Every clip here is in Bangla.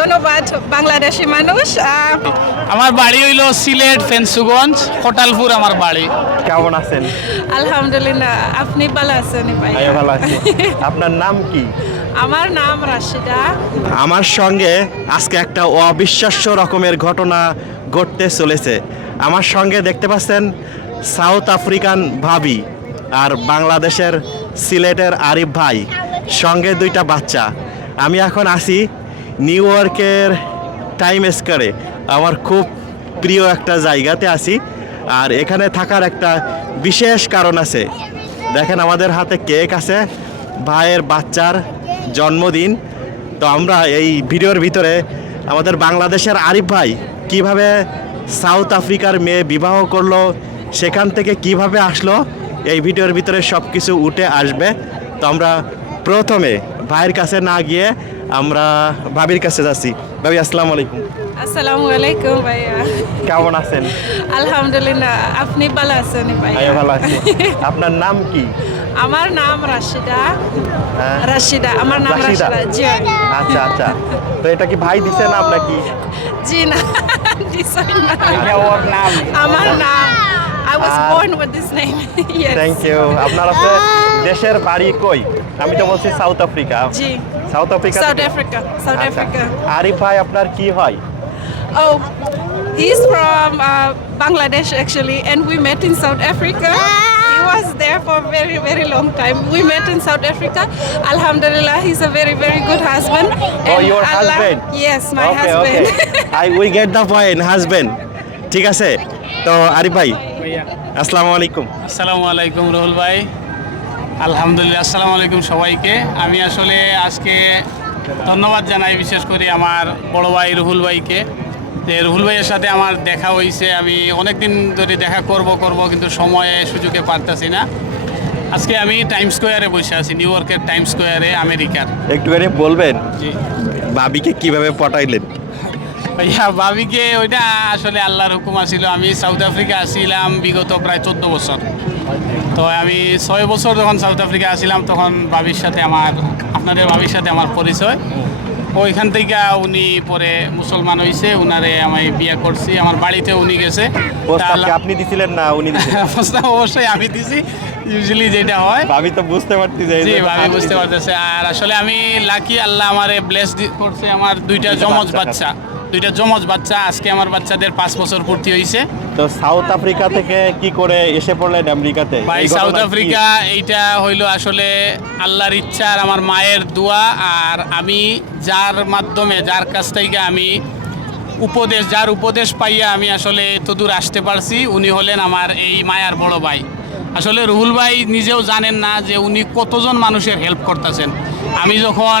ধন্যবাদ বাংলাদেশি মানুষ। আমার বাড়ি হইল সিলেট ফেন্সুগঞ্জ কোটালপুর আমার বাড়ি। কেমন আছেন? আলহামদুলিল্লাহ আপনি ভালো আছেন ভাই ভালো আছি। আপনার নাম কি? আমার নাম রাশিদা। আমার সঙ্গে আজকে একটা অবিশ্বাস্য রকমের ঘটনা ঘটতে চলেছে। আমার সঙ্গে দেখতে পাচ্ছেন সাউথ আফ্রিকান ভাবি আর বাংলাদেশের সিলেটের আরিফ ভাই সঙ্গে দুইটা বাচ্চা। আমি এখন আছি নিউ ইয়র্কের টাইম স্কোয়ারে আমার খুব প্রিয় একটা জায়গাতে আছি। আর এখানে থাকার একটা বিশেষ কারণ আছে। দেখেন আমাদের হাতে কেক আছে। ভাইয়ের বাচ্চার জন্মদিন। তো আমরা এই ভিডিওর ভিতরে আমাদের বাংলাদেশের আরিফ ভাই কীভাবে সাউথ আফ্রিকার মেয়ে বিবাহ করল, সেখান থেকে কীভাবে আসলো, এই ভিডিওর ভিতরে সব কিছু উঠে আসবে। তো আমরা প্রথমে ভাইয়ের কাছে না গিয়ে আমরা ভাবির কাছে যাচ্ছি। ভাবি আসসালামু আলাইকুম। আসসালামু আলাইকুম ভাইয়া। কেমন আছেন? আলহামদুলিল্লাহ আপনি ভালো আছেন ভাইয়া? ভালো আছি। আপনার নাম কি? আমার নাম রাশিদা। হ্যাঁ? রাশিদা আমার নাম রাশিদা? জি। আচ্ছা আচ্ছা। তো এটা কি ভাই দিছে না আপনাকে জি না দিশাই না। ওর নাম। আমার নাম। I was born with this name yes. Thank you আপনার দেশের বাড়ি কই? আমি তো বলছি South Africa ji. South Africa South Africa South Africa Arif ভাই আপনার কি হয়? ও he is from Bangladesh actually and we met in South Africa he was there for very very long time we met in South Africa আলহামদুলিল্লাহ he is a very very good husband oh your husband yes my husband I we get the point husband ঠিক আছে? তো আরিফ ভাই আসসালামু আলাইকুম। আসসালামু আলাইকুম রাহুল ভাই। আলহামদুলিল্লাহ আসসালামু আলাইকুম সবাইকে। আমি আসলে আজকে ধন্যবাদ জানাই বিশেষ করে আমার বড় ভাই রুহুল ভাইকে। যে রুহুল ভাইয়ের সাথে আমার দেখা হয়েছে আমি অনেক দিন ধরে দেখা করব করব কিন্তু সময়ে সুযোগে পারতাছি না। আজকে আমি টাইম স্কোয়ারে বসে আছি নিউ ইয়র্কের টাইম স্কোয়ারে আমেরিকার। একটুখানি বলবেন জি। ভাবিকে কীভাবে পটাইলেন? ভাইয়া ভাবিকে ওইটা আসলে আল্লাহর হুকুম আসিল আমি সাউথ আফ্রিকা আসছিলাম বিগত প্রায় চোদ্দ বছর। তো আমি ছয় বছর যখন সাউথ আফ্রিকা আসছিলাম তখন ভাবির সাথে আমার আপনাদের ভাবির সাথে আমার পরিচয়। ওইখান থেকে উনি পরে মুসলমান হয়েছে উনারে আমি বিয়ে করছি। আমার বাড়িতে উনি গেছে। আপনি দিছিলেন না উনি? প্রস্তাব অবশ্যই আমি দিছি ইউজুয়ালি যেটা হয়। ভাবি তো বুঝতে পারছি যে জি ভাবি বুঝতে পারতেছে। আর আসলে আমি লাকি আল্লাহ আমারে ব্লেস করছে আমার দুইটা জমজ বাচ্চা। দুইটা জমজ বাচ্চা আজকে আমার বাচ্চাদের পাঁচ বছর পূর্তি হয়েছে তো সাউথ আফ্রিকা থেকে কি করে এসে পড়লেন আমেরিকাতে? ভাই সাউথ আফ্রিকা এইটা হইল আসলে আল্লাহর ইচ্ছা আর আমার মায়ের দোয়া আর আমি যার মাধ্যমে যার কাছ থেকে আমি উপদেশ যার উপদেশ পাইয়া আমি আসলে এতদূর আসতে পারছি উনি হলেন আমার এই মায়ার বড় ভাই। আসলে রুহুল ভাই নিজেও জানেন না যে উনি কতজন মানুষের হেল্প করতেছেন। আমি যখন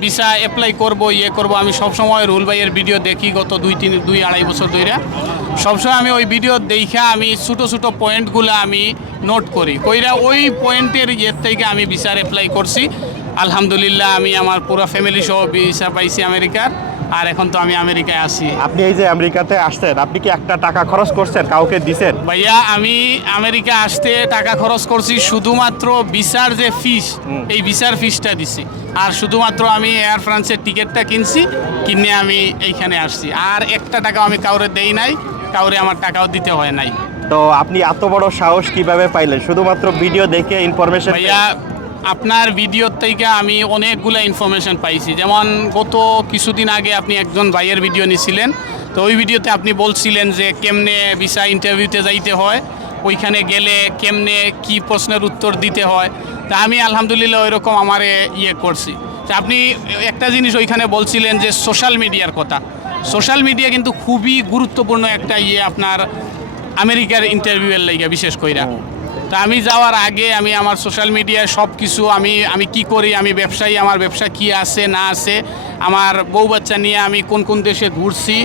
ভিসা অ্যাপ্লাই করব ইয়ে করব। আমি সবসময় রুল ভাইয়ের ভিডিও দেখি গত দুই, তিন, দুই, আড়াই বছর ধরে সবসময় আমি ওই ভিডিও দেখা আমি ছোটো ছোটো পয়েন্টগুলো আমি নোট করি। কইরা ওই পয়েন্টের ইয়ের থেকে আমি ভিসার অ্যাপ্লাই করছি। আলহামদুলিল্লাহ, আমি আমার পুরো ফ্যামিলি সহ ভিসা পাইছি আমেরিকার। আর এখন তো আমি আমেরিকায় আছি। আপনি এই যে আমেরিকাতে আসছেন আপনি কি একটা টাকা খরচ করছেন কাউকে দিছেন? ভাইয়া আমি আমেরিকা আসতে টাকা খরচ করছি শুধুমাত্র ভিসার যে ফিস এই ভিসার ফিসটা দিছি। আর শুধুমাত্র আমি এয়ার ফ্রান্সের টিকিটটা কিনছি কিনে আমি এইখানে আসছি। আর একটা টাকা আমি কাউরে দেই নাই কাউরে আমার টাকাও দিতে হয় নাই। তো আপনি এত বড় সাহস কীভাবে পাইলেন? শুধুমাত্র ভিডিও দেখে ইনফরমেশন ভাইয়া আপনার ভিডিওর থেকে আমি অনেকগুলো ইনফরমেশন পাইছি। যেমন গত কিছুদিন আগে আপনি একজন ভাইয়ের ভিডিও নিছিলেন, তো ওই ভিডিওতে আপনি বলছিলেন যে কেমনে ভিসা ইন্টারভিউতে যাইতে হয়, ওইখানে গেলে কেমনে কি প্রশ্নের উত্তর দিতে হয়। তা আমি আলহামদুলিল্লাহ ওইরকম আমারে ইয়ে করছি। তা আপনি একটা জিনিস ওইখানে বলছিলেন যে সোশ্যাল মিডিয়ার কথা। সোশ্যাল মিডিয়া কিন্তু খুবই গুরুত্বপূর্ণ একটা ইয়ে আপনার আমেরিকার ইন্টারভিউয়ের লাইগা বিশেষ কইরা। তা আমি যাওয়ার আগে আমি আমার সোশ্যাল মিডিয়ায় সব কিছু আমি আমি কি করি? আমি ব্যবসায়ী, আমার ব্যবসা কি আছে, না আছে? আমার বউ বাচ্চা নিয়ে আমি কোন কোন দেশে ঘুরছি?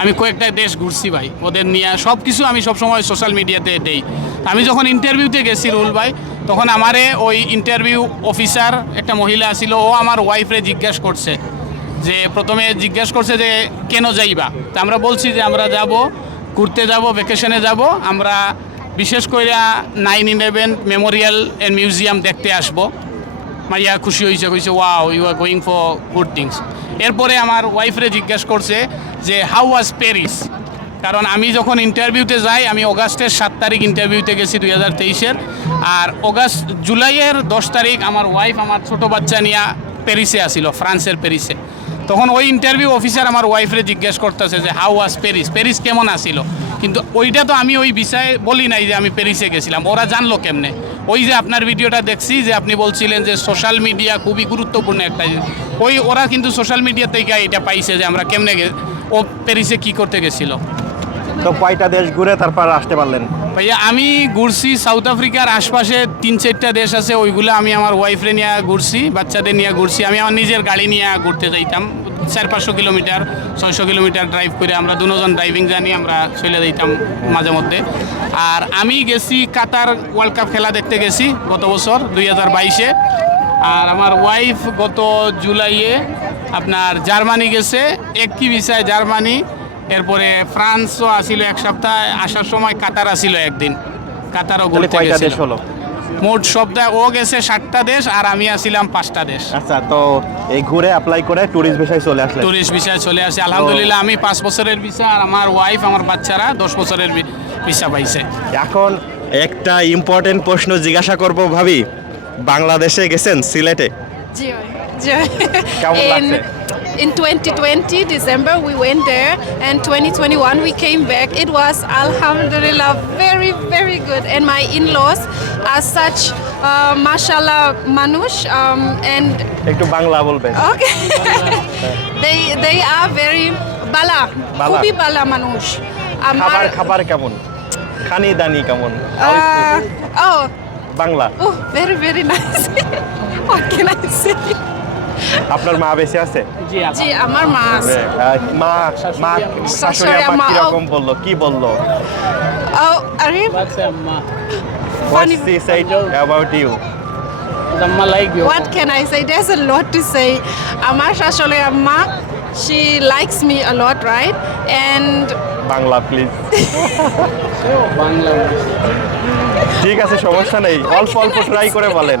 আমি কয়েকটা দেশ ঘুরছি ভাই, ওদের নিয়ে সব কিছু আমি সবসময় সোশ্যাল মিডিয়াতে দেই। আমি যখন ইন্টারভিউতে গেছি রুল ভাই, তখন আমারে ওই ইন্টারভিউ অফিসার একটা মহিলা ছিল ও আমার ওয়াইফরে জিজ্ঞাসা করছে যে, প্রথমে জিজ্ঞাসা করছে যে, কেন যাইবা? তা আমরা বলছি যে, আমরা যাব, ঘুরতে যাব ভ্যাকেশনে যাব, আমরা বিশেষ করে nine eleven memorial and museum দেখতে আসব। আমার মাইয়া খুশি হয়েছে কইছে wow you are going for good things এরপরে আমার ওয়াইফরে জিজ্ঞেস করছে যে হাউ ওয়াজ প্যারিস কারণ আমি যখন ইন্টারভিউতে যাই, আমি অগাস্টের সাত তারিখ ইন্টারভিউতে গেছি দুই হাজার তেইশের। আর অগাস্ট, জুলাইয়ের দশ তারিখ আমার ওয়াইফ আমার ছোট বাচ্চা নিয়ে প্যারিসে আসিল, ফ্রান্সের প্যারিসে তখন ওই ইন্টারভিউ অফিসার আমার ওয়াইফরে জিজ্ঞেস করতেছে যে হাউ ওয়াজ প্যারিস প্যারিস কেমন আসিল? কিন্তু ওইটা তো আমি ওই বিষয়ে বলি নাই যে আমি প্যারিসে গেছিলাম। ওরা জানলো কেমনে? ওই যে আপনার ভিডিওটা দেখছি যে আপনি বলছিলেন যে সোশ্যাল মিডিয়া খুবই গুরুত্বপূর্ণ একটা জিনিস। ওই ওরা কিন্তু সোশ্যাল মিডিয়া থেকে এটা পাইছে যে আমরা কেমনে গে ও প্যারিসে কি করতে গেছিল। তো কয়টা দেশ ঘুরে তারপর আসতে পারলেন? ভাইয়া আমি ঘুরছি সাউথ আফ্রিকার আশপাশে তিন চারটা দেশ আছে ওইগুলো আমি আমার ওয়াইফরে নিয়ে ঘুরছি বাচ্চাদের নিয়ে ঘুরছি। আমি আমার নিজের গাড়ি নিয়ে ঘুরতে যাইতাম চার পাঁচশো কিলোমিটার। ছয়শো কিলোমিটার ড্রাইভ করে আমরা দুজন ড্রাইভিং জানি আমরা চলে যাইতাম মাঝে মধ্যে। আর আমি গেছি কাতার ওয়ার্ল্ড কাপ খেলা দেখতে গেছি গত বছর দুই হাজার বাইশে। আর আমার ওয়াইফ গত জুলাইয়ে আপনার জার্মানি গেছে একই বিষয় জার্মানি। এরপরে ফ্রান্সও আসিল এক সপ্তাহ আসার সময় কাতার আসিল একদিন। কাতারও ঘুরতে গেছিল। মোট সপ্তাহ ও গেছে সাতটা দেশ আর আমি আসিলাম পাঁচটা দেশ আচ্ছা তো এই ঘুরে অ্যাপ্লাই করে ট্যুরিস্ট ভিসায় চলে আসলেন টুরিস্ট ভিসায় চলে আসে আলহামদুলিল্লাহ আমি পাঁচ বছরের ভিসা আর আমার ওয়াইফ আমার বাচ্চারা দশ বছরের ভিসা পাইছে এখন একটা ইম্পর্টেন্ট প্রশ্ন জিজ্ঞাসা করব ভাবি বাংলাদেশে গেছেন সিলেটে Joy. Joy. কেমন লাগছে? in 2020 December we went there and 2021 we came back. It was alhamdulillah very very good and my in-laws are such uh, mashallah manush um, and একটু বাংলা বলবেন okay they they are very bala Bala. খুবই bala manush খাবার আমার খাবার কেমন খানি দানি কেমন uh, oh Bangla oh very very nice what can I say আপনার মা বেঁচে আছে? জি আমার মা আছে। মা মা শাশুড়ি শাশুড়ি আমা আমা, কীরকম বলল? কি বলল? আরে What she said about you? What can I say? There's a lot to say. আমার শাশুড়ি আম্মা, she likes me a lot, right? And Bangla please ঠিক আছে সমস্যা নেই। অল্প অল্প ট্রাই করে বলেন।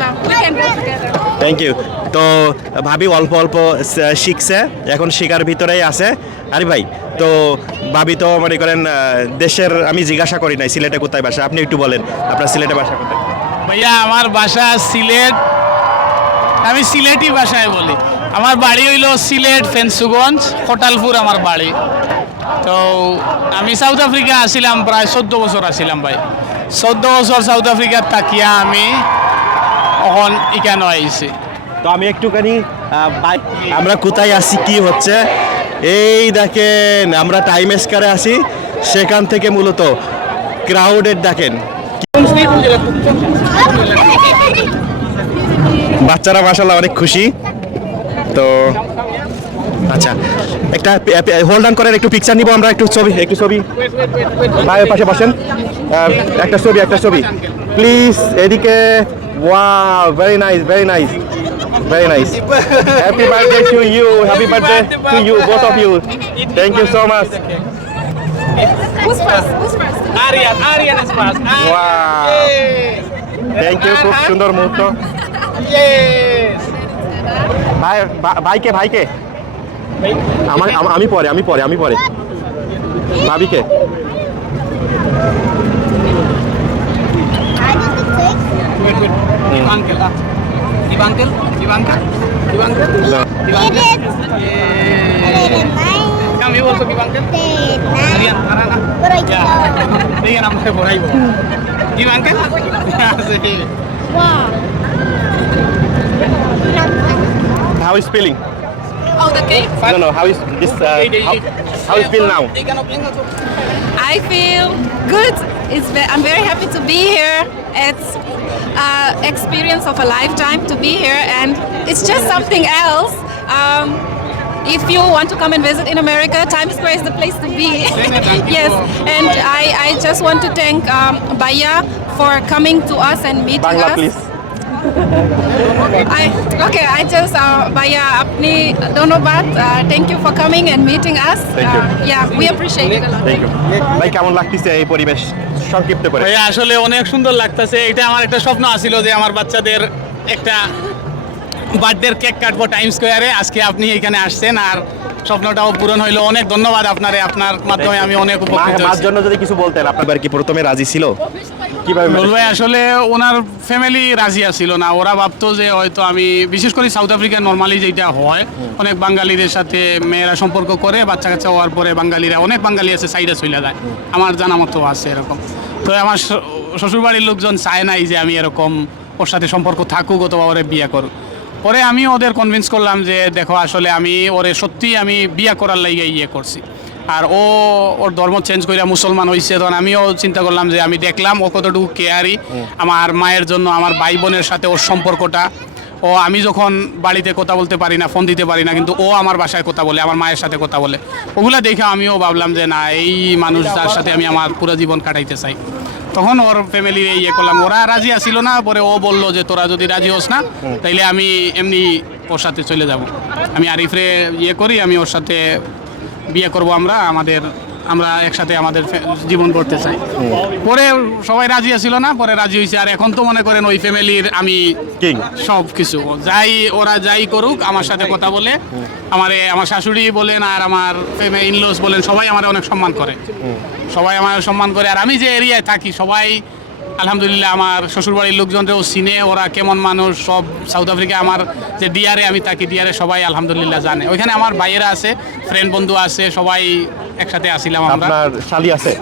থ্যাংক ইউ তো ভাবি অল্প অল্প শিখছে, এখন শেখার ভিতরেই আছে। আরে ভাই, তো ভাবি তো মনে করেন দেশের আমি জিজ্ঞাসা করি নাই, সিলেটে কোথায় বাসা? আপনি একটু বলেন, আপনার সিলেটে বাসা কোথায়? ভাইয়া, আমার বাসা সিলেট। আমি সিলেটি ভাষায় বলি। আমার বাড়ি হইল সিলেট, ফেন্সুগঞ্জ, কোটালপুর আমার বাড়ি। তো আমি সাউথ আফ্রিকা আসিলাম, প্রায় চোদ্দ বছর আসিলাম ভাই। চোদ্দ বছর সাউথ আফ্রিকার তাকিয়া আমি এখন ইকানো আইছি। তো আমি একটুখানি আমরা কোথায় আসি কি হচ্ছে? এই দেখেন আমরা টাইম স্কারে আসি সেখান থেকে মূলত ক্রাউডের দেখেন। বাচ্চারা মাসাল্লাহ অনেক খুশি। তো আচ্ছা একটা হোল্ড অন করেন একটু পিকচার নিব আমরা একটু ছবি একটু ছবি। ভাইয়ের পাশে বসেন। একটা ছবি একটা ছবি। প্লিজ এদিকে wow very nice very nice very nice happy birthday to you happy birthday to you both of you thank you so much Who's first? Who's first? Arian Arian is fast. Wow thank you খুব সুন্দর মুহূর্ত ভাই ভাইকে ভাইকে আমার আমি পরে আমি পরে আমি পরে ভাবিকে uncle, give uncle, give uncle, No. give uncle. Yeah. Come, you also give uncle. Arian, Arana. Yeah. Digan ang por ahí. Give uncle. Sí. How is feeling? Oh, the cake? No, no. How is this? Uh, how, how is feel now? I feel good. It's I'm very happy to be here. It's uh, experience of a lifetime to be here, and it's just something else. Um, if you want to come and visit in America, Times Square is the place to be. yes, and I, I just want to thank um, Baya for coming to us and meeting Bangla, us. Please. I, okay, I just, uh, Baya, apni donobad, uh, thank you for coming and meeting us. Thank you. Uh, yeah, we appreciate it a lot. Thank you ভাই কেমন লাগতেছে এই পরিবেশ সংক্ষিপ্ত করে ভাইয়া আসলে অনেক সুন্দর লাগতেছে এটা আমার একটা স্বপ্ন আছিল যে আমার বাচ্চাদের একটা বার্থডের কেক কাটবো টাইম স্কোয়ারে আজকে আপনি এখানে আসছেন আর স্বপ্নটাও পূরণ হইল। অনেক ধন্যবাদ আপনারে। আপনার মাধ্যমে আমি অনেক উপকৃত মার। জন্য যদি কিছু বলতেন আপনার কি প্রথমে রাজি ছিল? কীভাবে ভাই আসলে ওনার ফ্যামিলি রাজি আছিল না। ওরা ভাবতো যে হয়তো আমি বিশেষ করে সাউথ আফ্রিকার নর্মালি যেটা হয় অনেক বাঙালিদের সাথে মেয়েরা সম্পর্ক করে বাচ্চা কাচ্চা হওয়ার পরে বাঙালিরা অনেক বাঙালি আছে সাইডে চলে যায়। আমার জানা মতো আছে এরকম। তো আমার শ্বশুরবাড়ির লোকজন চায় নাই যে আমি এরকম ওর সাথে সম্পর্ক থাকুক অথবা ওরে বিয়ে করুক। পরে আমি ওদের কনভিন্স করলাম যে, দেখো, আসলে আমি ওরে সত্যি আমি বিয়া করার লাইগে ইয়ে করছি। আর ও, ওর ধর্ম চেঞ্জ করে মুসলমান হয়েছে তখন আমিও চিন্তা করলাম যে, আমি দেখলাম ও কতটুকু কেয়ারি আমার মায়ের জন্য, আমার ভাই বোনের সাথে ওর সম্পর্কটা। ও, আমি যখন বাড়িতে কথা বলতে পারি না ফোন দিতে পারি না, কিন্তু ও আমার বাসায় কথা বলে, আমার মায়ের সাথে কথা বলে। ওগুলা দেখে আমিও ভাবলাম যে, না, এই মানুষ যার সাথে আমি আমার পুরো জীবন কাটাইতে চাই। তখন ওর ফ্যামিলি ইয়ে করলাম। ওরা রাজি আসিল না পরে ও বলল যে তোরা যদি রাজি হোস না তাইলে আমি এমনি ওর সাথে চলে যাব। আমি আরিফরে ইয়ে করি আমি ওর সাথে বিয়ে করব আমরা আমাদের আমরা একসাথে আমাদের জীবন করতে চাই। পরে সবাই রাজি আছিল না পরে রাজি হয়েছে আর এখন তো মনে করেন ওই ফ্যামিলির আমি কিং সব কিছু যাই ওরা যাই করুক আমার সাথে কথা বলে। আমার আমার শাশুড়ি বলেন আর আমার ইনলস বলেন সবাই আমার অনেক সম্মান করে। সবাই আমার সম্মান করে। আর আমি যে এরিয়ায় থাকি সবাই আলহামদুলিল্লাহ আমার শ্বশুরবাড়ির লোকজনরাও চিনে। ওরা কেমন মানুষ সব সাউথ আফ্রিকা আমার যে ডিয়ারে আমি থাকি ডিয়ারে সবাই আলহামদুলিল্লাহ জানে। ওইখানে আমার ভাইয়েরা আছে ফ্রেন্ড বন্ধু আছে সবাই একসাথে আসিলাম আমরা। আপনার শালি আছে?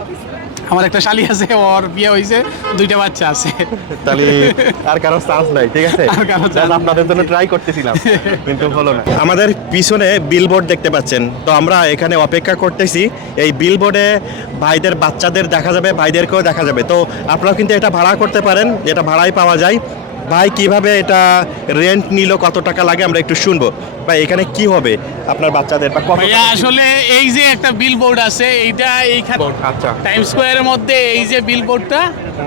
আমার একটা শালি আছে ওর বিয়ে হয়েছে দুইটা বাচ্চা আছে। তাহলে আর কারও চান্স নাই ঠিক আছে? আর কারও আপনাদের জন্য ট্রাই করতেছিলাম কিন্তু হলো না। আমাদের পিছনে বিলবোর্ড দেখতে পাচ্ছেন। তো আমরা এখানে অপেক্ষা করতেছি এই বিলবোর্ডে ভাইদের বাচ্চাদের দেখা যাবে ভাইদেরকেও দেখা যাবে। তো আপনারা কিন্তু এটা ভাড়া করতে পারেন এটা ভাড়ায় পাওয়া যায়। ভাই কীভাবে এটা রেন্ট নিল কত টাকা লাগে আমরা একটু শুনব। ভাই এখানে কি হবে আপনার বাচ্চাদের বা কত ভাইয়া আসলে এই যে একটা বিল বোর্ড আছে এইটা এইখানে আচ্ছা। টাইম স্কোয়ারের মধ্যে এই যে বিলবোর্ডটা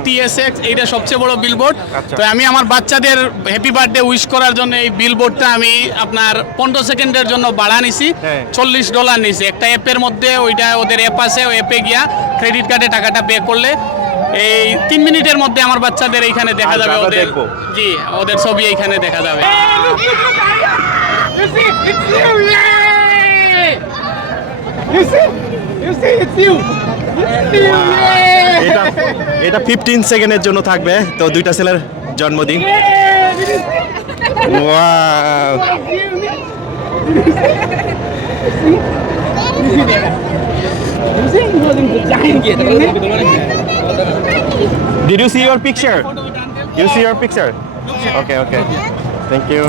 টিএসএক্স এইটা সবচেয়ে বড় বিলবোর্ড আচ্ছা। তো আমি আমার বাচ্চাদের হ্যাপি বার্থডে উইশ করার জন্য এই বিলবোর্ডটা আমি আপনার পনেরো সেকেন্ডের জন্য বাড়া নিছি। হ্যাঁ। চল্লিশ ডলার নিছি। একটা অ্যাপের মধ্যে ওইটা ওদের অ্যাপ আছে ওই অ্যাপে গিয়া ক্রেডিট কার্ডে টাকাটা পে করলে এই তিন মিনিটের মধ্যে আমার বাচ্চাদের এইখানে দেখা আচ্ছা, যাবে ওদের জি ওদের ছবি এইখানে দেখা যাবে! এটা এটা ফিফটিন সেকেন্ডের জন্য থাকবে তো দুইটা ছেলের জন্মদিন Yay! This is Wow. you see, he was in the giant gate. Did you see your picture? You see your picture? Okay, okay. Thank you.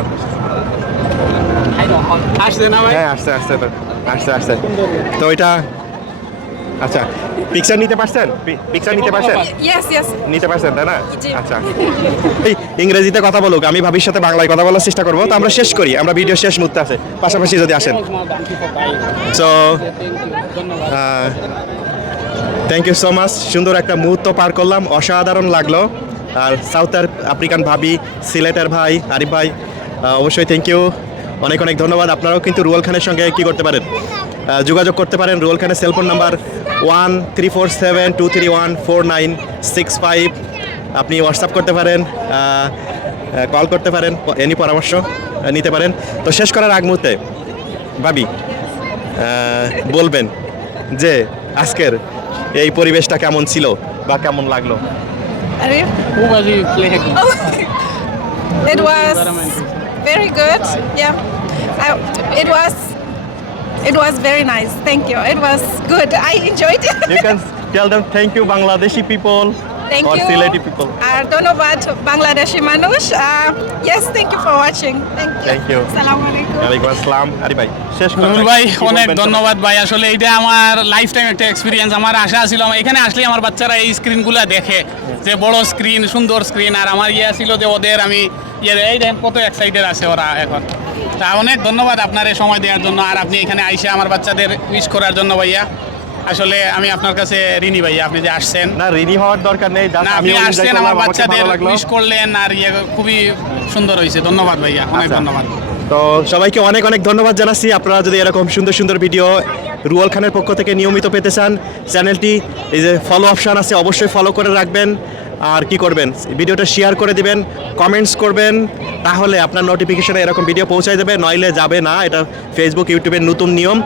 আসছে না ভাই হ্যাঁ আসছে আসছে তো আসছে আসছে তো এটা আচ্ছা পিকচার নিতে পারছেন পিকচার নিতে পারছেন Yes, yes. নিতে পারছেন তাই না। আচ্ছা এই ইংরেজিতে কথা বলুক আমি ভাবির সাথে বাংলায় কথা বলার চেষ্টা করব তো আমরা শেষ করি আমরা ভিডিও শেষ মুহূর্তে আছে পাশাপাশি যদি আসেন so thank you so much সুন্দর একটা মুহূর্ত পার করলাম। অসাধারণ লাগল। আর সাউথ আফ্রিকান ভাবি, সিলেটের ভাই, আরিফ ভাই অবশ্যই থ্যাংক ইউ অনেক অনেক ধন্যবাদ। আপনারাও কিন্তু রুয়েল খানের সঙ্গে কি করতে পারেন? যোগাযোগ করতে পারেন। রুয়েল খানের cellphone number one three four seven two three one four nine six five আপনি হোয়াটসঅ্যাপ করতে পারেন কল করতে পারেন এনি পরামর্শ নিতে পারেন। তো শেষ করার আগ মুহূর্তে, ভাবি বলবেন যে আজকের এই পরিবেশটা কেমন ছিল বা কেমন লাগল Arif? খুব আজি play It was very good. Yeah, I, it was. It was very nice. Thank you. It was good. I enjoyed it. You can tell them thank you Bangladeshi people Thank or you. Sileti people. Uh, ধন্যবাদ Bangladeshi মানুষ. Uh, yes, thank you for watching. Thank you. Thank you. Assalamu alaikum. ওয়ালাইকুম আসসালাম আরি ভাই শেষ নুরুল ভাই। ভাই অনেক ধন্যবাদ ভাই আসলে এটা আমার লাইফ টাইম একটা এক্সপিরিয়েন্স আমার আশা ছিল এখানে আসলে আমার বাচ্চারা এই স্ক্রিনগুলো দেখে যে বড় স্ক্রিন সুন্দর স্ক্রিন আর আমার ইয়ে ছিল যে ওদের আমি ইয়ে এই দেখেন কত এক্সাইটেড আছে ওরা এখন তা অনেক ধন্যবাদ আপনার এই সময় দেওয়ার জন্য আর আপনি এখানে আইসে আমার বাচ্চাদের উইশ করার জন্য ভাইয়া আসলে আমি আপনার কাছে ঋণী ভাইয়া আপনি যে আসছেন। না রেডি হওয়ার দরকার নেই আপনি আসছেন আমার বাচ্চাদের। উইশ করলেন আর ইয়ে খুবই সুন্দর হয়েছে। ধন্যবাদ ভাইয়া অনেক আচ্ছা। ধন্যবাদ। তো সবাইকে অনেক অনেক ধন্যবাদ জানাচ্ছি। আপনারা যদি এরকম সুন্দর সুন্দর ভিডিও রুয়াল খানের পক্ষ থেকে নিয়মিত পেতে চান চ্যানেলটি এই যে ফলো অপশান আছে অবশ্যই ফলো করে রাখবেন। আর কি করবেন? ভিডিওটা শেয়ার করে দিবেন কমেন্টস করবেন তাহলে আপনার নোটিফিকেশনে এরকম ভিডিও পৌঁছায় দেবে নইলে যাবে না এটা ফেসবুক ইউটিউবের নতুন নিয়ম।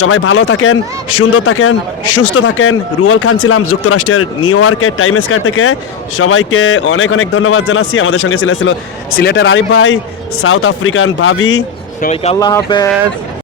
সবাই ভালো থাকেন, সুন্দর থাকেন, সুস্থ থাকেন। রুয়াল খান ছিলাম, যুক্তরাষ্ট্রের নিউ ইয়র্কের টাইম স্কয়ার থেকে। সবাইকে অনেক অনেক ধন্যবাদ জানাচ্ছি। আমাদের সঙ্গে ছিল ছিল সিলেটের আরিফ ভাই, সাউথ আফ্রিকান ভাবি। সবাইকে আল্লাহ হাফেজ।